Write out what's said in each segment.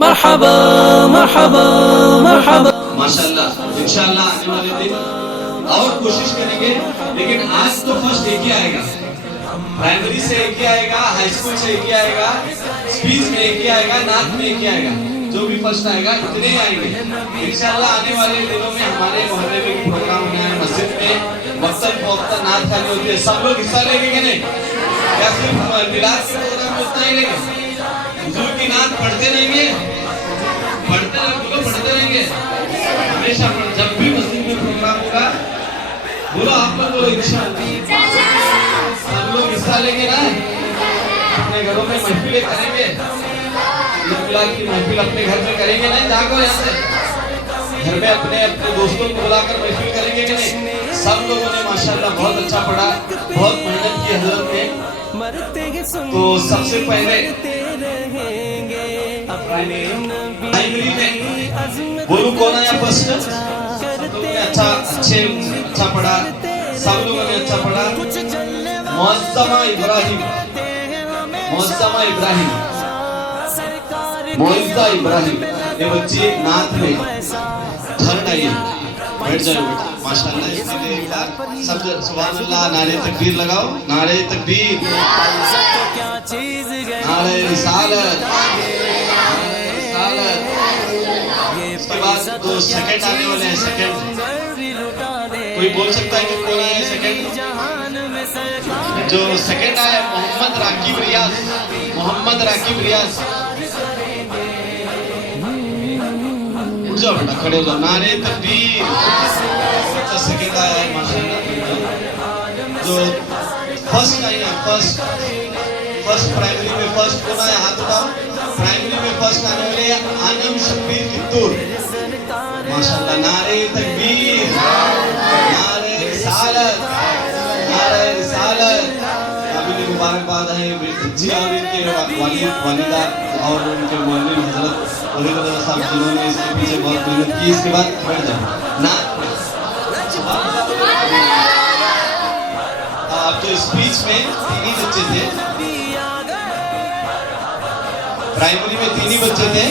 मरहबा मरहबा मरहबा। माशाल्लाह, इंशाल्लाह आने वाले दिन और कोशिश करेंगे, लेकिन आज तो फर्स्ट एक ही आएगा। प्राइमरी से एक ही आएगा, हाई स्कूल से एक ही आएगा, स्पीच में एक ही आएगा, नात में एक ही आएगा। जो भी फर्स्ट आएगा इतने ही आएंगे इंशाल्लाह। आने वाले दिनों में हमारे मोहल्ले में प्रोग्राम होना है, मस्जिद में वक्तन फौक्ता नात खाली होती है, सब लोग हिस्सा लेंगे कि नहीं? क्या सिर्फ मिलाद के प्रोग्राम में उतना ही लेंगे? हुजूर की नात पढ़ते रहेंगे, पढ़ते रहेंगे हमेशा। जब भी मस्जिद में प्रोग्राम होगा बोलो, आप लोग बोलो इंशाल्लाह सब लोग हिस्सा लेंगे ना। अपने घरों में महफिलें करेंगे, मिलाद की महफिल अपने घर में करेंगे ना। जागो यहाँ से घर में अपने अपने दोस्तों को बुलाकर महफिल करेंगे कि नहीं? सब लोगों ने माशाल्लाह बहुत अच्छा पढ़ा, बहुत मेहनत की हजरत ने। तो सबसे पहले प्राइमरी में बोलू कौन आया फर्स्ट? सब लोगों ने अच्छा पढ़ा, सब लोगों ने अच्छा पढ़ा। मोअज़्ज़मा इब्राहिम, मोअज़्ज़मा इब्राहिम, मोइज़ा इब्राहिम, ये बच्ची नात में थर्ड आई है। बैठ जाओ माशाल्लाह। इसलिए एक बार सब सुभान अल्लाह, नारे तकबीर लगाओ, नारे तकबीर, नारे रिसालत, इसके बाद तो सेकंड आने वाले हैं। सेकंड कोई बोल सकता है कि कौन आया सेकंड? जो सेकंड आया मोहम्मद राकिब रियाज, मोहम्मद राकिब रियाज। उठ जाओ बेटा, खड़े हो जाओ, नारे तकबीर। अच्छा सेकंड आया है माशाल्लाह। जो फर्स्ट आई है, फर्स्ट प्राइमरी में फर्स्ट कौन आया? हाथ उठाओ। प्राइमरी में फर्स्ट आने वाले आनम शब्बीर कित्तूर माशाल्लाह। नारे तकबीर, नारे रिसालत, नारे रिसालत। काबिल मुबारकबाद है बच्ची और इनके वालिदा और उनके मौलवी हजरत साहब, जिन्होंने इसके पीछे बहुत मेहनत की। इसके बाद बैठ जाओ ना। आप जो स्पीच में तीन ही बच्चे थे, प्राइमरी में तीन ही बच्चे थे।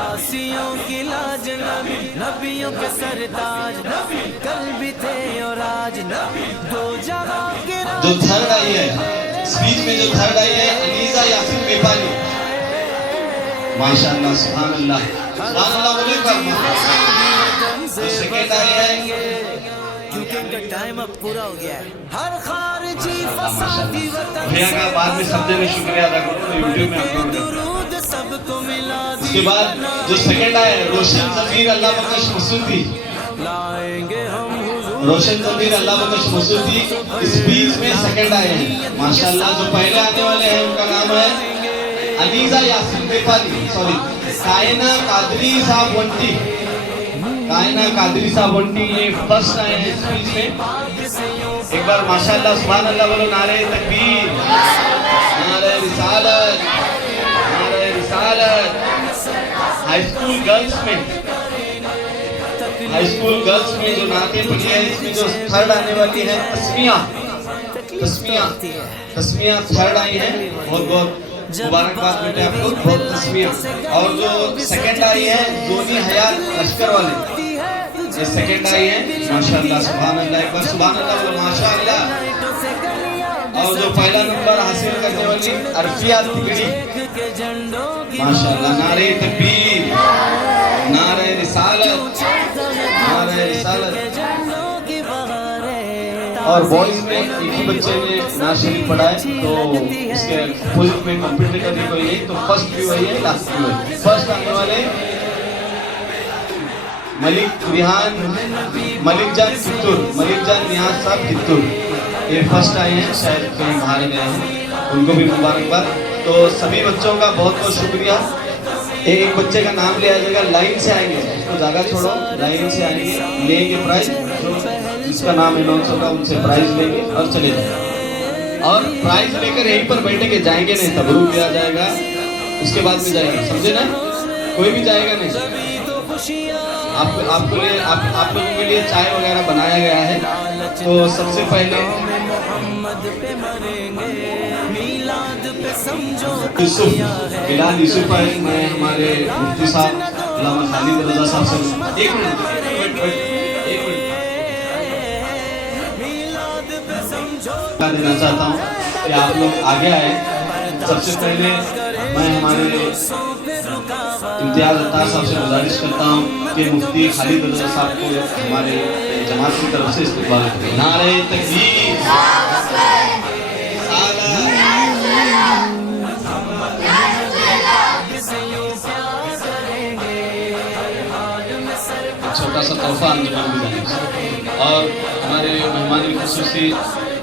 आसियों की लाज नबी, नबियों के सरताज नबी, कल भी थे और आज नबी, दो जहां के। जो थर्ड आई है स्पीच में, जो थर्ड आई है अनीजा यासिन बेपानी माशाल्लाह, सुभान अल्लाह, सुभान अल्लाह बोले कर। जो सेकंड आई है, क्योंकि इनका टाइम अब पूरा हो गया है। हर खारिजी फसादी वतन भैया का बाद में सब जगह शुक्रिया अदा करो, तो यूट्यूब में अपलोड करो। सबको मिला। उसके बाद जो सेकंड आया है रोशन जमीर अल्लाह बख्श मसूदी, लाएंगे हम रोशन जमीर अल्लाह बख्श मसूदी स्पीच में सेकंड आए हैं माशाल्लाह। जो पहले आने वाले हैं उनका नाम है अनीजा यासिन बेपानी, सॉरी कायना कादरी साहब वंटी, कायना कादरी साहब वंटी, ये फर्स्ट आए हैं स्पीच में। एक बार माशाल्लाह सुभान अल्लाह बोलो, नारे तकबीर, नारे रिसालत, नारे रिसालत। हाई स्कूल गर्ल्स में, हाई स्कूल गर्ल्स में जो नाते पढ़ी है, इसमें जो थर्ड आने वाली है तस्मिया, तस्मिया, तस्मिया थर्ड आई है। बहुत बहुत मुबारकबाद बेटे आप लोग, बहुत तस्मिया। और जो सेकंड आई है जोनी हयात लश्कर वाले, ये सेकंड आई है माशाल्लाह, सुभान अल्लाह। एक बार सुभान अल्लाह बोलो माशाल्लाह। और जो पहला नंबर हासिल करने वाली अरफिया तिगड़ी माशाल्लाह, नारे तकबीर, नारे रिसालत, नारे रिसालत। और बॉयज में एक ही बच्चे ने नात शरीफ पढ़ा है, तो इसके फुल में कंप्लीट करनी कोई नहीं, तो फर्स्ट भी वही है, लास्ट भी वही। फर्स्ट आने वाले मलिक रिहान, मलिक जान कित्तूर, मलिक जान निहाज साहब कित्तूर, ये फर्स्ट आए हैं, शायद कहीं बाहर गए हैं, उनको भी मुबारकबाद। तो सभी बच्चों का बहुत बहुत शुक्रिया। एक बच्चे का नाम लिया जाएगा, लाइन से आएंगे, उसको जगह छोड़ो, लाइन से आएंगे, लेंगे प्राइज, जिसका नाम अनाउंस होगा उनसे प्राइज लेंगे और चले जाएंगे। और प्राइज लेकर यहीं पर बैठेंगे, जाएंगे नहीं, तबरूक दिया जाएगा, उसके बाद में जाएंगे, समझे ना? कोई भी जाएगा नहीं। आप लोगों के लिए चाय वगैरह बनाया गया है। तो सबसे पहले यूसुफ बिलाल यूसुफ है। मैं हमारे मुफ्ती साहब अल्लामा खालिद रजा साहब से एक मिनट देना चाहता हूँ कि आप लोग आगे आए। सबसे पहले मैं हमारे इम्तियाज अत्तार साहब से गुजारिश करता हूँ कि मुफ्ती खालिद रजा साहब को हमारे जमात की तरफ से इस्तकबाल करें। नारे तकबीर, छोटा सा तोहफा अंजुमन की जानिब से और हमारे मेहमान खुसूसी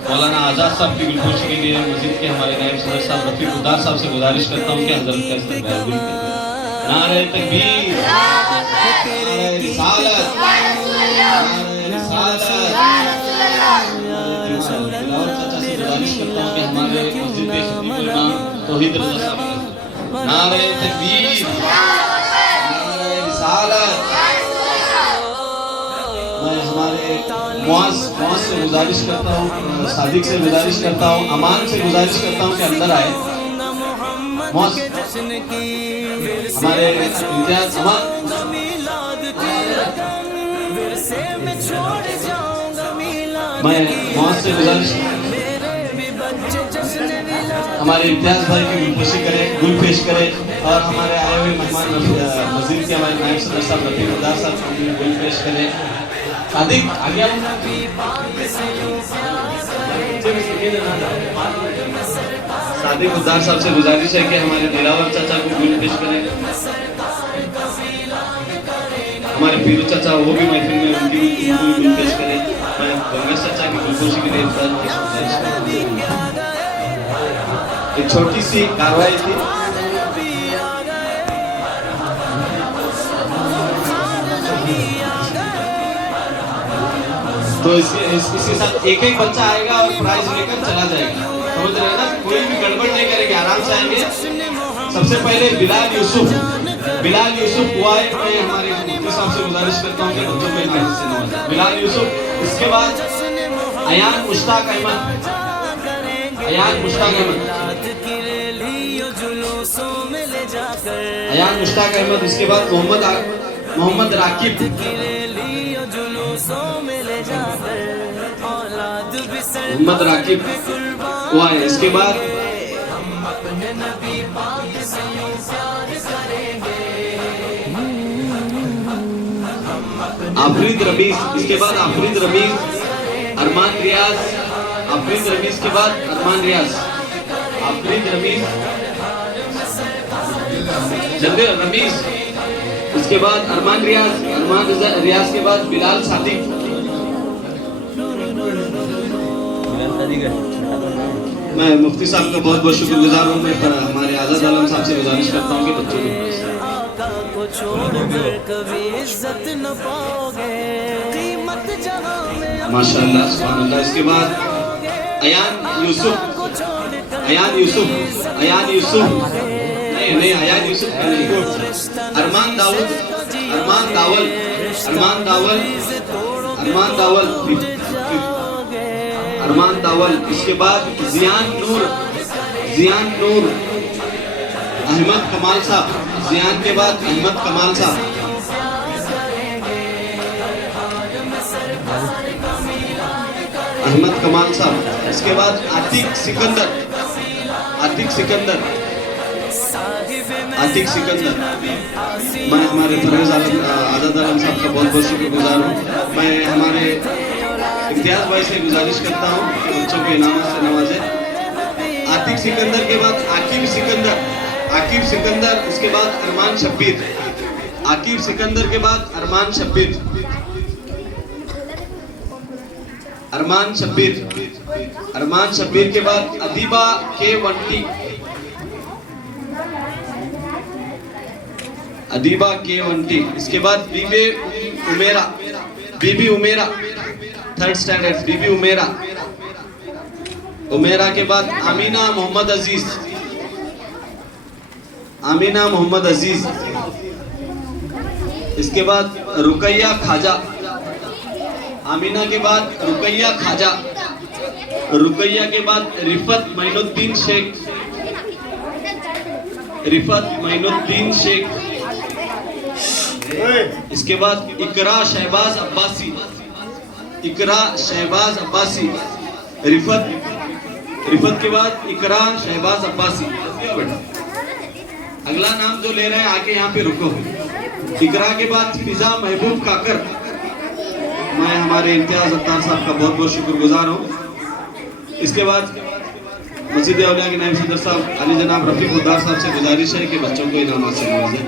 मौलाना आज़ाद साहब की गुलपोशी के लिए मस्जिद के हमारे नायब सदर साहब रफीक उद्दार साहब से गुजारिश करता हूँ कि हज़रत का इस्तकबाल करें। नारे तकबीर, नारे रिसालत, नारे रिसालत। और चाचा से गुजारिश करता हूँ कि हमारे मस्जिद के खतीब इमाम तौहीद रज़ा साहब नारे तकबीर, नारे रिसालत। मैं हमारे मुआज़ से गुजारिश करता हूँ, सादिक से गुजारिश करता हूँ, अमान से गुजारिश करता हूँ कि अंदर आए। मुआज़ हमारे इम्तियाज अमान, मैं मुआज़ से गुजारिश हमारे इम्तियाज भाई की गुलपोशी करे, गुल पेश करे और हमारे आए हुए मेहमान मस्जिद के हमारे नायब सदर साहब रफीक उद्दार साहब को गुल पेश करे। सादिक आगे सादिक उद्दार साहब से गुजारिश है कि हमारे दिलावर चाचा को गुल पेश करें। हमारे पीरू चाचा वो भी महफिल में उनकी गुल पेश करें। मैं गंगेश चाचा की गुलपोशी के लिए एक छोटी सी कार्रवाई थी। तो इसके साथ एक एक बच्चा आएगा और प्राइज लेकर चला जाएगा। समझ रहे हैं ना? कोई भी गड़बड़ नहीं करेंगे, आराम से आएंगे। सबसे पहले बिलाल यूसुफ हुआ है। मैं हमारे मुफ्ती साहब से गुजारिश करता हूँ कि बच्चों को इनका हिस्से नवाजें। बिलाल यूसुफ, इसके बाद अयान मुश्ताक अहमद, अयान मुश्ताक अहमद, इसके बाद मोहम्मद राकिब, मोहम्मद राकिब हुआ है। इसके बाद आफरीद रमीज, इसके बाद आफरीद रमीज, अरमान रियाज, आफरीद रमीज के बाद अरमान रियाज, आफरीद रमीज, जल्दी रमीज, इसके बाद अरमान रियाज, अरमान रियाज के बाद बिलाल सादिक। मैं मुफ्ती साहब का बहुत बहुत शुक्रगुजार हूँ। मैं हमारे आज़ाद आलम साहब से गुजारिश करता हूँ कि बच्चों को माशाअल्लाह सुभानअल्लाह। इसके बाद अयान यूसुफ, अयान यूसुफ, अयान यूसुफ नहीं, अयान यूसुफ नहीं, अरमान दावल, अरमान दावल, अरमान दावल, अरमान दावल, अरमान दावल। इसके बाद जियान नूर, जियान नूर, अहमद कमाल साहब, जियान के बाद अहमद कमाल साहब, अहमद कमाल साहब। इसके बाद आतिक सिकंदर, आतिक सिकंदर, आतिक सिकंदर। मैं हमारे फरवेज आज़ाद आलम साहब का बहुत बहुत शुक्रगुजार हूँ। मैं हमारे इम्तियाज भाई से गुजारिश करता हूँ कि बच्चों को इनाम से नवाजें। आतिक सिकंदर के बाद आकिब सिकंदर, आकिब सिकंदर, उसके बाद अरमान शब्बीर, आकिब सिकंदर के बाद अरमान शब्बीर, अरमान शब्बीर, अरमान शब्बीर के बाद अदीबा के वंटी, अदीबा के वंटी। इसके बाद बीबी उमेरा, बीबी उमेरा, थर्ड स्टैंडर्ड, बीबी उमेरा, उमेरा के बाद आमीना मोहम्मद अजीज, आमीना मोहम्मद अजीज। इसके बाद रुकैया खाजा, आमीना के बाद रुकैया खाजा, रुकैया के बाद रिफत मोइनुद्दीन शेख, रिफत मोइनुद्दीन शेख। इसके बाद इकरा शहबाज अब्बासी, इकरा शहबाज अब्बासी। रिफत के बाद इकरा शहबाज अब्बासी। अगला नाम जो ले रहे हैं आके यहाँ पे रुको। इकरा के बाद फिजा महबूब काकर। मैं हमारे इम्तियाज अत्तार साहब का बहुत बहुत शुक्रगुजार हूँ। इसके बाद मस्जिद औलिया के नायब सदर साहब अली जनाब रफीक उद्दार साहब से गुजारिश है कि बच्चों को इनाम से नवाजें।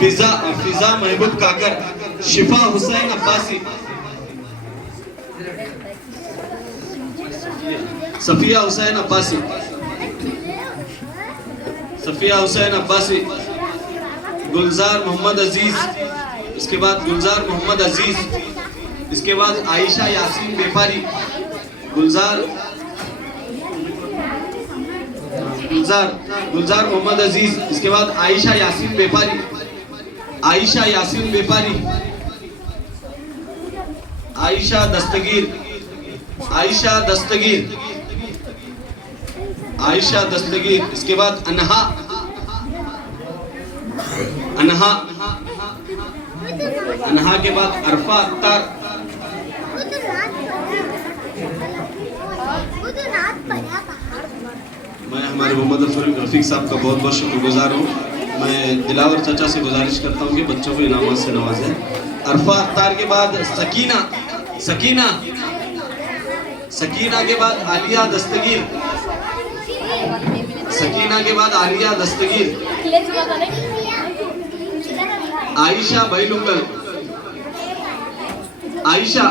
फिजा महबूब काकर, शिफा हुसैन अब्बासी, सफिया हुसैन अब्बासी, सफिया हुसैन अब्बासी। गुलजार मोहम्मद अजीज। इसके बाद गुलजार मोहम्मद अजीज। इसके बाद आयशा यासीन बेपारी। गुलजार मोहम्मद अजीज। इसके बाद आयशा यासीन बेपारी, आयशा यासीन बेपारी। आयशा दस्तगीर, आयशा दस्तगीर, आयशा दस्तगीर। इसके बाद अनहा, अनहा, अनहा के बाद अरफा अख्तर। मैं हमारे मोहम्मद रफीक साहब का बहुत बहुत शुक्रगुजार हूँ। मैं दिलावर चाचा से गुजारिश करता हूँ कि बच्चों को इनामों से नवाजें। अरफा अख्तर के बाद सकीना, सकीना, सकीना के बाद आलिया दस्तगीर, सकीना के बाद आलिया दस्तगीर। आयशा बैलुंगल, आयशा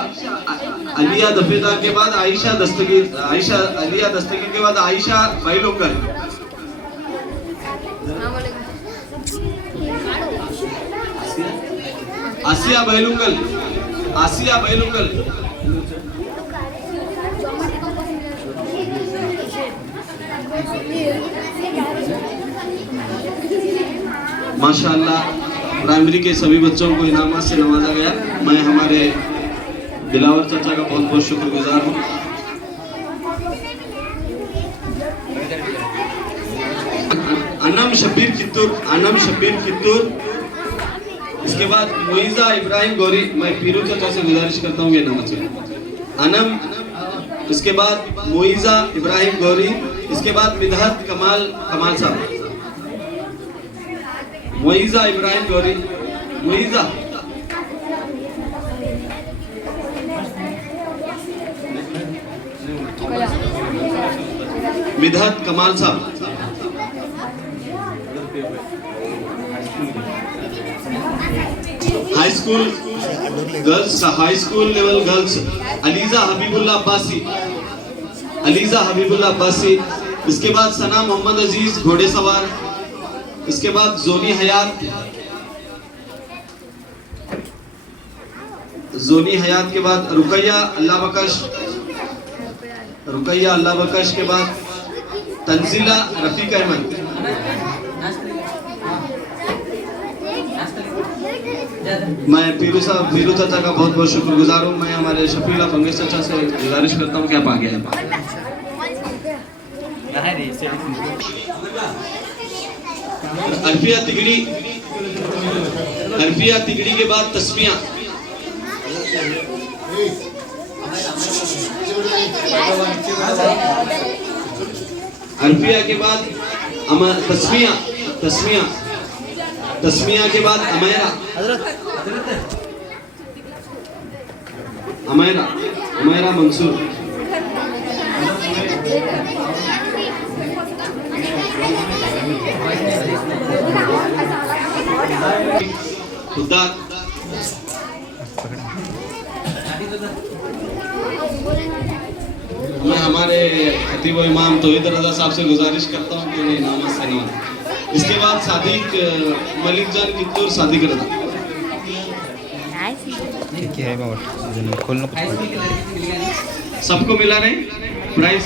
अलिया दफेदार के बाद आयशा दस्तगीर, आयशा अलिया दस्तगीर के बाद आयशा बैलुंगल। आसिया बैलुंगल, आसिया बैलुंगल। माशाअल्लाह प्राइमरी के सभी बच्चों को इनामात से नवाजा गया। मैं हमारे दिलावर चाचा का बहुत बहुत शुक्रगुजार हूँ। अनम शब्बीर कित्तूर, अनम शब्बीर कित्तूर। इसके बाद मोइजा इब्राहिम गौरी। मैं पीरू चाचा से गुजारिश करता हूँ कि नाम से अनम। इसके बाद मोइजा इब्राहिम गौरी। इसके बाद मिदहत कमाल, कमाल साहब। मोइजा इब्राहिम गौरी, मोइजा। मिदहत कमाल साहब। हाई स्कूल गर्ल्स का high school level girls ELISA Habibullah Abbasi, ELISA Habibullah Abbasi. इसके बाद सना मोहम्मद अजीज घोड़ेसवार। इसके बाद जोनी हयात, जोनी हयात के बाद रुकैया अल्लाह बकश, रुकैया अल्लाह बकश के बाद तंजीला रफीक अहमद। मैं पीरू साहब, पीरू चाचा का बहुत बहुत शुक्रगुजार हूँ। मैं हमारे शफीला फंगेश चाचा से गुजारिश करता हूँ कि आप आगे हैं। अरफिया तिगड़ी, अरफिया तिगड़ी के बाद तस्मिया, अरफिया के बाद तस्मिया, तस्मिया, तस्मिया के बाद अमैरा, अमैरा, अमैरा मंसूर। खुदा मैं हमारे खतीब व इमाम तौहीद रज़ा साहब से गुजारिश करता हूँ कि उन्हें नाम से नवाजें। इसके बाद सादिक मलिक जान कित्तूर, सादिक रज़ा। सबको मिला नहीं प्राइस?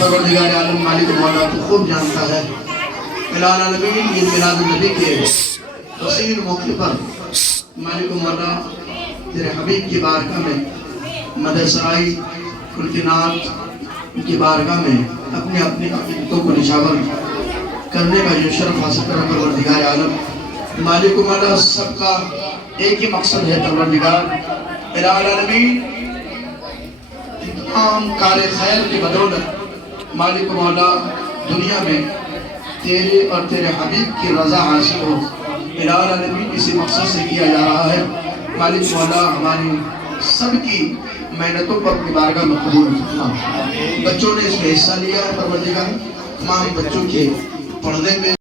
परवरदिगार आलम मालिक मौला को खूब जानता है। मिलाद आलमीन ये मिलाद नबी के तस्वीर मौके पर मालिक मौला तेरे हबीब की बारगाह में मदरसाई कुलकिनात की बारगाह में अपने अपने अकीदतों को निशावर करने का जो शर्फ हासिल करा परवरदिगार आलम मालिक मौला सबका एक ही मकसद है। परवरदिगार मिलाद आलमीन तमाम कार्य खैर की बदौलत मालिक मौला दुनिया में तेरे और तेरे हबीब की रज़ा हासिल हो। इलाही आलमीन इसी मकसद से किया जा रहा है। मालिक मौला हमारी सबकी मेहनतों पर अपनी बारगाह में कबूल फरमा। बच्चों ने इसमें हिस्सा लिया है। परवरदिगार तमाम बच्चों के पढ़ने में